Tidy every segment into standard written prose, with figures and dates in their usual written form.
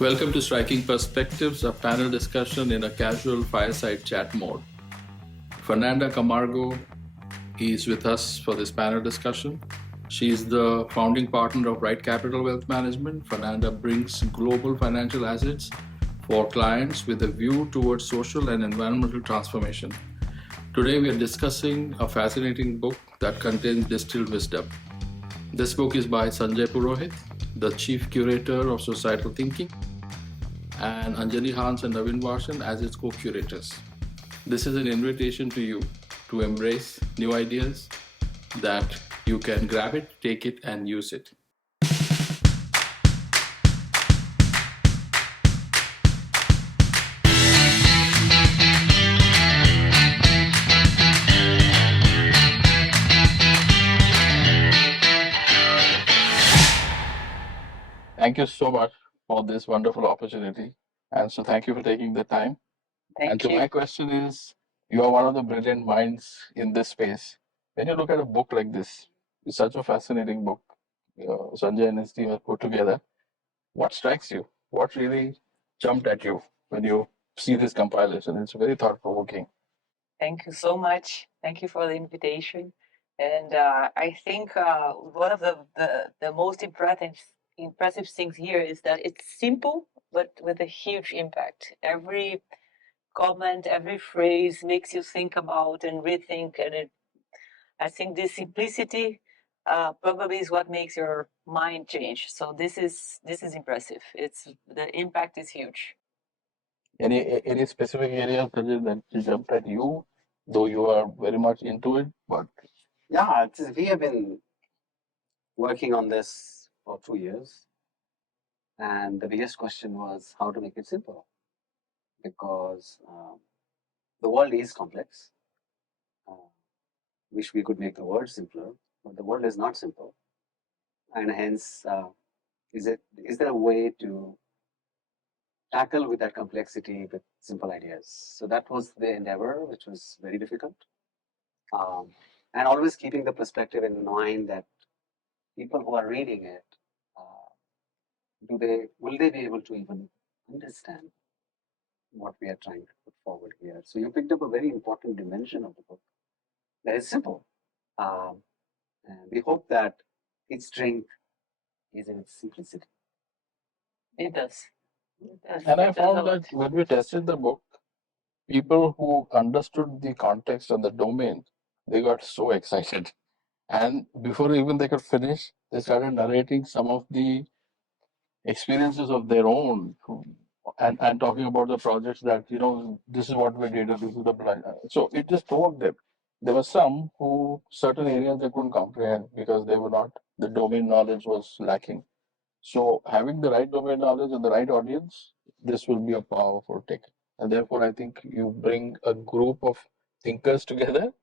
Welcome to Striking Perspectives, a panel discussion in a casual fireside chat mode. Fernanda Camargo is with us for this panel discussion. She is the founding partner of Wright Capital Wealth Management. Fernanda brings global financial assets for clients with a view towards social and environmental transformation. Today, we are discussing a fascinating book that contains distilled wisdom. This book is by Sanjay Purohit, the chief curator of societal thinking, and Anjali Hans and Navin Varshan as its co-curators. This is an invitation to you to embrace new ideas that you can grab it, take it, and use it. Thank you so much for this wonderful opportunity. And so thank you for taking the time. And Thank so my you. question is, you are one of the brilliant minds in this space. When you look at a book like this, it's such a fascinating book. Sanjay and his team have put together. What strikes you? What really jumped at you when you see this compilation? It's very thought provoking. Thank you so much. Thank you for the invitation. And I think one of the most impressive things here is that it's simple, but with a huge impact. Every comment, every phrase makes you think about and rethink. I think this simplicity probably is what makes your mind change. So this is impressive. It's the impact is huge. Any specific areas that jumped at you, though you are very much into it, but Yeah, we have been working on this for 2 years, and the biggest question was how to make it simple because the world is complex. Uh, Wish we could make the world simpler, but the world is not simple, and hence, is there a way to tackle with that complexity with simple ideas? So that was the endeavor, which was very difficult, um, and always keeping the perspective in mind that people who are reading it. Uh, will they be able to even understand what we are trying to put forward here? So you picked up a very important dimension of the book that is simple. Um, and we hope that its strength is in its simplicity. It does. It does. and I It does a found lot. that when we tested the book, people who understood the context and the domain, they got so excited. And before even they could finish, they started narrating some of the experiences of their own and talking about the projects that, this is what we did, and this is the plan. So it just provoked them. There were some who certain areas they couldn't comprehend because they were not, the domain knowledge was lacking. So having the right domain knowledge and the right audience, this will be a powerful take. And therefore, I think you bring a group of thinkers together.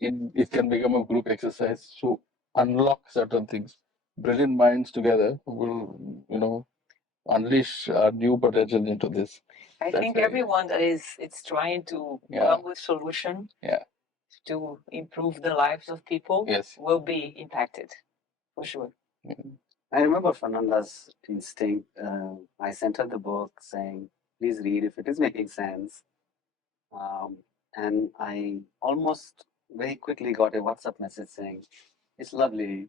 It can become a group exercise to unlock certain things. Brilliant minds together will, unleash new potential into this. I That's think very, everyone that is it's trying to yeah, come with solution yeah, to improve the lives of people yes. will be impacted for sure. Mm. I remember Fernanda's instinct. I sent her the book saying, please read if it is making sense. Um, and I almost very quickly got a WhatsApp message saying, it's lovely,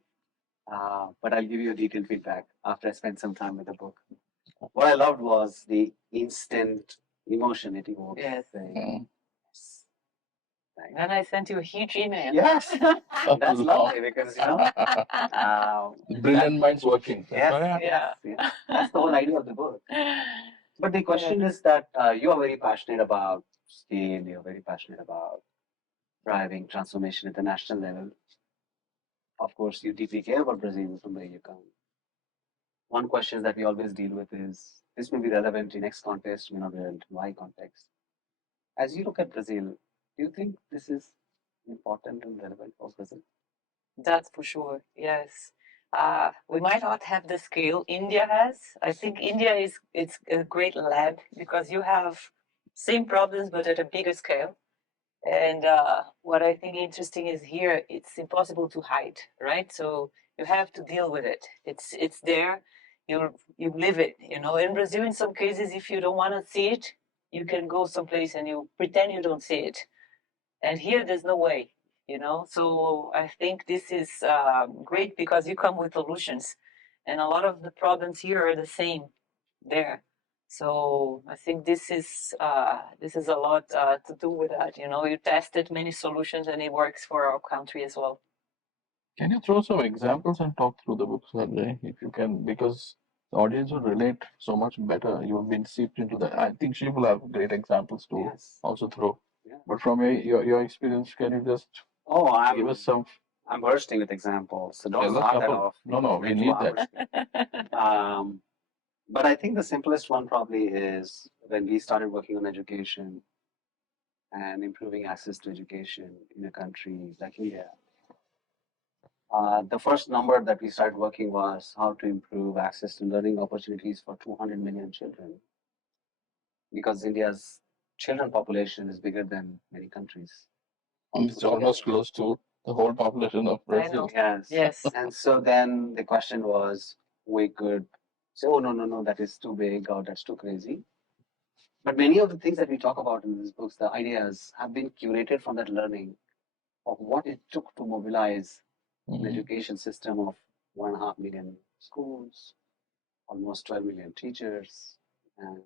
but I'll give you a detailed feedback after I spend some time with the book. What I loved was the instant emotion it evoked. Yes. Mm. Yes. Right. And I sent you a huge email. Yes, that's lovely because Brilliant minds working. That's yes, what happened. Yeah. yes, that's the whole idea of the book. But the question is that you are very passionate about scale. You're very passionate about driving transformation at the national level. Of course, you deeply care about Brazil from where you come. One question that we always deal with is this may be relevant in X context, may not be relevant in Y context. As you look at Brazil, do you think this is important and relevant for Brazil? That's for sure. Yes. We might not have the scale India has. I think India it's a great lab because you have same problems but at a bigger scale. And what I think interesting is here it's impossible to hide, right? So you have to deal with it. It's there. you live it. In Brazil, in some cases, if you don't want to see it, you can go someplace and you pretend you don't see it. And here, there's no way. So I think this is great because you come with solutions, and a lot of the problems here are the same there. So I think this is a lot to do with that. You tested many solutions and it works for our country as well. Can you throw some examples and talk through the book, Sanjay, if you can, because the audience will relate so much better. You've been seeped into that. I think she will have great examples to Yes. also throw. Yeah. But from your experience, can you just give us some? I'm bursting with examples, so don't Tell us start that couple. off. No, we need that. But I think the simplest one probably is when we started working on education and improving access to education in a country like India. The first number that we started working was how to improve access to learning opportunities for 200 million children. Because India's children population is bigger than many countries. It's almost close to the whole population of Brazil. Yes. And so then the question was, we could say, oh, no, that is too big or that's too crazy. But many of the things that we talk about in these books, the ideas have been curated from that learning of what it took to mobilize an education system of 1.5 million schools, almost 12 million teachers, and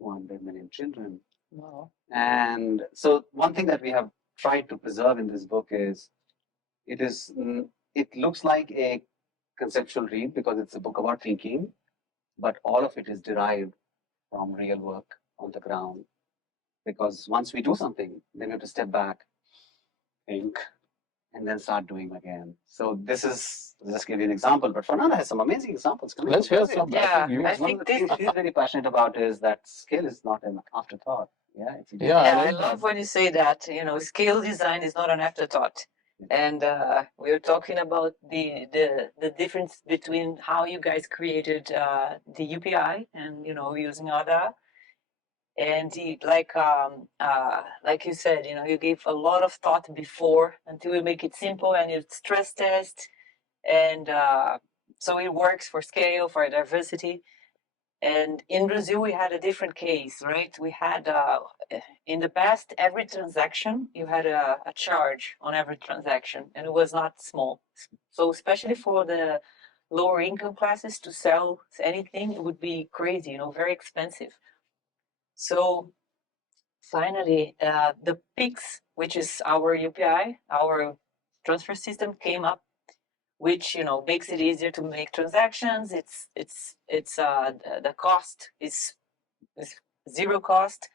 200 million children. Wow. And so one thing that we have tried to preserve in this book is it looks like a conceptual read because it's a book about thinking, but all of it is derived from real work on the ground. Because once we do something, then we have to step back, think, and then start doing again. So this is, I'll just give you an example, but Fernanda has some amazing examples. Let's hear some. Yeah, I think this she's very passionate about is that scale is not an afterthought. Yeah, it's I love when you say that. Scale design is not an afterthought. And we're talking about the difference between how you guys created the UPI and using other. And like you said, you gave a lot of thought before until you make it simple and you stress test, and so it works for scale, for diversity. And in Brazil, we had a different case, right? We had in the past, every transaction you had a charge on every transaction, and it was not small. So especially for the lower income classes to sell anything, it would be crazy, very expensive. So finally, the PIX, which is our UPI, our transfer system, came up, which makes it easier to make transactions. The cost is zero cost,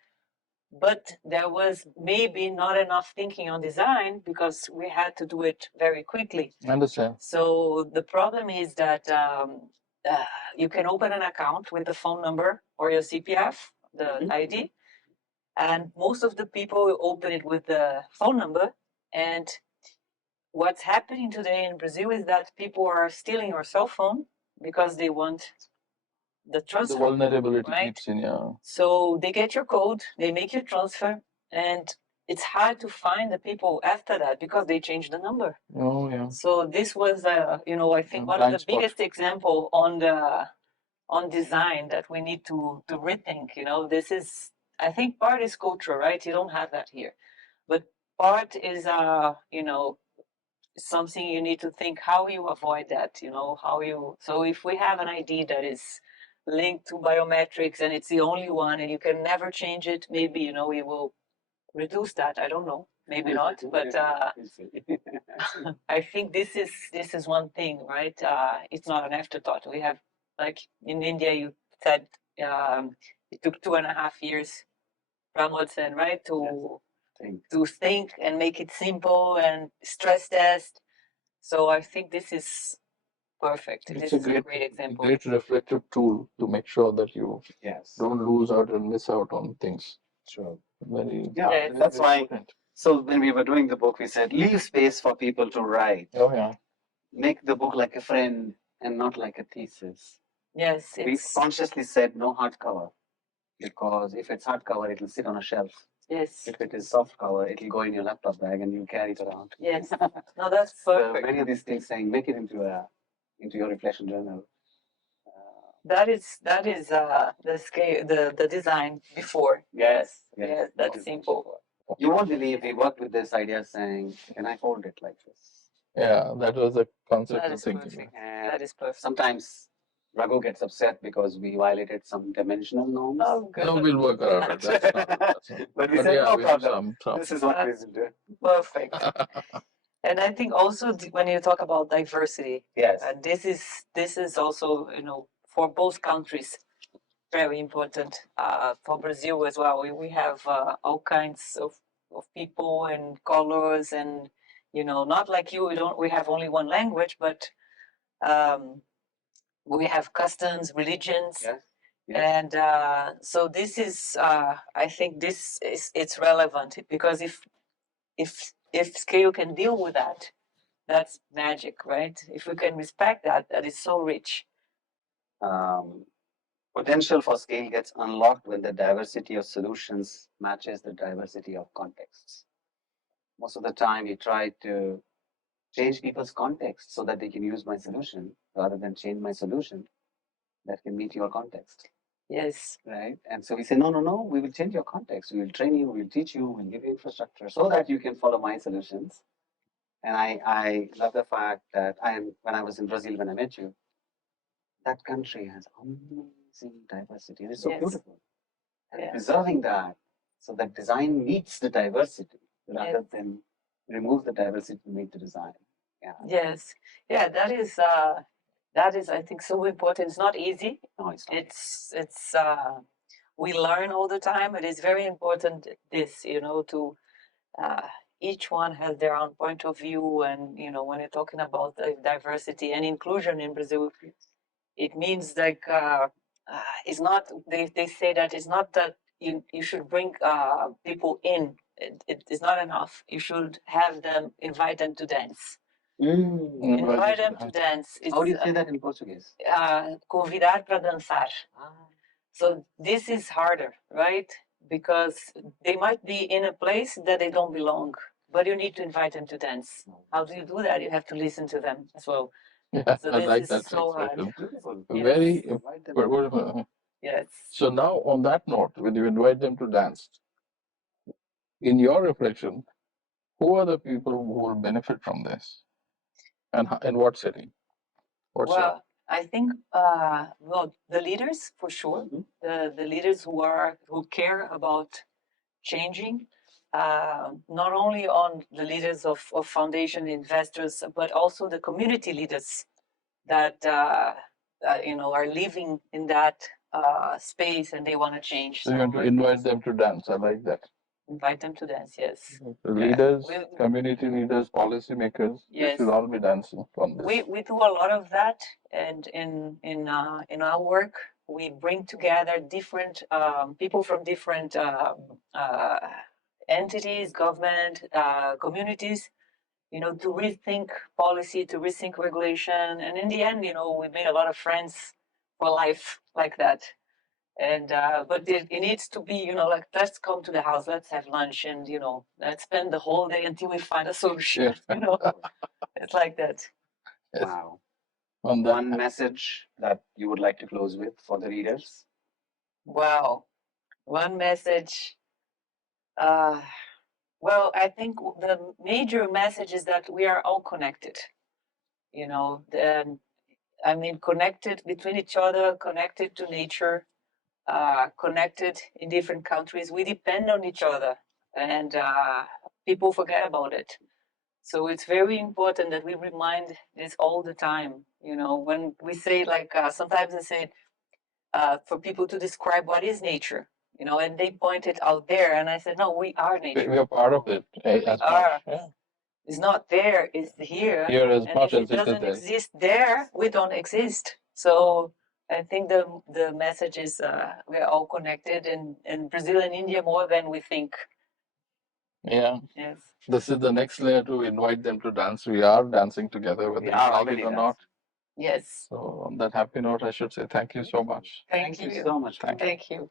but there was maybe not enough thinking on design because we had to do it very quickly. I understand. So the problem is that you can open an account with the phone number or your CPF, the ID, and most of the people will open it with the phone number. And what's happening today in Brazil is that people are stealing your cell phone because they want the transfer. The vulnerability right? keeps in, yeah. So they get your code, they make your transfer, and it's hard to find the people after that because they changed the number. Oh, yeah. So this was, I think one of the biggest example on design that we need to rethink. This is, I think, part is culture, right? You don't have that here, but part is, something you need to think how you avoid that. So if we have an ID that is linked to biometrics and it's the only one and you can never change it, maybe we will reduce that. I don't know, maybe not, but I think this is one thing, right? It's not an afterthought. We have, like in India, you said it took 2.5 years, Pramod, right, to think and make it simple and stress test. So I think this is perfect. It's this a is a great example. Great reflective tool to make sure that you don't lose out and miss out on things. Sure. That's why. Important. So when we were doing the book, we said leave space for people to write. Oh yeah. Make the book like a friend and not like a thesis. Yes. We consciously said no hardcover because if it's hardcover, it will sit on a shelf. Yes. If it is soft cover, it will go in your laptop bag and you carry it around. Yes. No, that's perfect. Many of these things saying make it into your reflection journal. that is the scale, the design before. Yes, Yes. that's simple. You won't believe we worked with this idea saying, can I hold it like this? Yeah, that was the That concept of is thinking. perfect. And That is perfect. sometimes Raghu gets upset because we violated some dimensional norms. Oh, good. No, we'll work around it. That's not. But we But said, yeah, no we have problem. some. This is what we will do. Perfect. And I think also when you talk about diversity, Yes. and this is also, you know, for both countries very important. For Brazil as well, we have all kinds of people and colors, and you know, not like you. We have only one language, but we have customs, religions. Yes. And so this is, I think this is it's relevant because if scale can deal with that, that's magic, right? If we can respect that, that is so rich. Potential for scale gets unlocked when the diversity of solutions matches the diversity of contexts. Most of the time, we try to change people's context so that they can use my solution rather than change my solution that can meet your context. Yes. Right. And so we say, no, no, no, we will change your context. We will train you, we will teach you, we'll give you infrastructure so that you can follow my solutions. And I love the fact that when I was in Brazil, when I met you, that country has amazing diversity. And it's so Yes. beautiful. And Yes. preserving that so that design meets the diversity rather Yes. than remove the diversity to meet the design. Yeah. Yes. Yeah, that is I think so important. It's not easy. No, it's not. It's we learn all the time. It is very important this, you know, to each one has their own point of view, and you know, when you're talking about diversity and inclusion in Brazil, it means like it's not. They say that it's not that you should bring people in. It is not enough. You should have them, invite them to dance. Invite them to dance. How do you say that in Portuguese? Convidar para dançar. So this is harder, right? Because they might be in a place that they don't belong, but you need to invite them to dance. How do you do that? You have to listen to them as well. Yeah, So I this like is that so hard. expression. Beautiful. Very. Invite them. Yes. So now, on that note, when you invite them to dance, in your reflection, who are the people who will benefit from this, and in what setting? What's your- Well, I think well, the leaders for sure, the leaders who care about changing, not only on the leaders of foundation investors, but also the community leaders that you know, are living in that space and they want to change. So you want to invite them to dance. I like that. Invite them to dance. Yes. The leaders, We- community leaders, policymakers, they Yes. should all be dancing on this. We do a lot of that, and in our work, we bring together different people from different entities, government, communities, you know, to rethink policy, to rethink regulation, and in the end, you know, we made a lot of friends for life like that. And but it needs to be, you know, like, let's come to the house, let's have lunch, and you know, let's spend the whole day until we find a solution. Yeah. You know, it's like that. Yes. Wow. On that, One message that you would like to close with for the readers? Wow. One message. Well, I think the major message is that we are all connected. You know, I mean, connected between each other, connected to nature, connected in different countries. We depend on each other, and people forget about it. So it's very important that we remind this all the time. You know, when we say, like, sometimes I say for people to describe what is nature, you know, and they point it out there, and I said, no, we are nature. we are part of it. As much. are. Yeah. It's not there, it's here. Here as And much if as it it is doesn't there. exist there, we don't exist. So I think the message is we're all connected, and Brazil and India more than we think. Yeah. Yes. This is the next layer to invite them to dance. We are dancing together, whether We you are like already it or not. Yes. So on that happy note, I should say thank you so much. Thank you so much. Thank you. Thank you.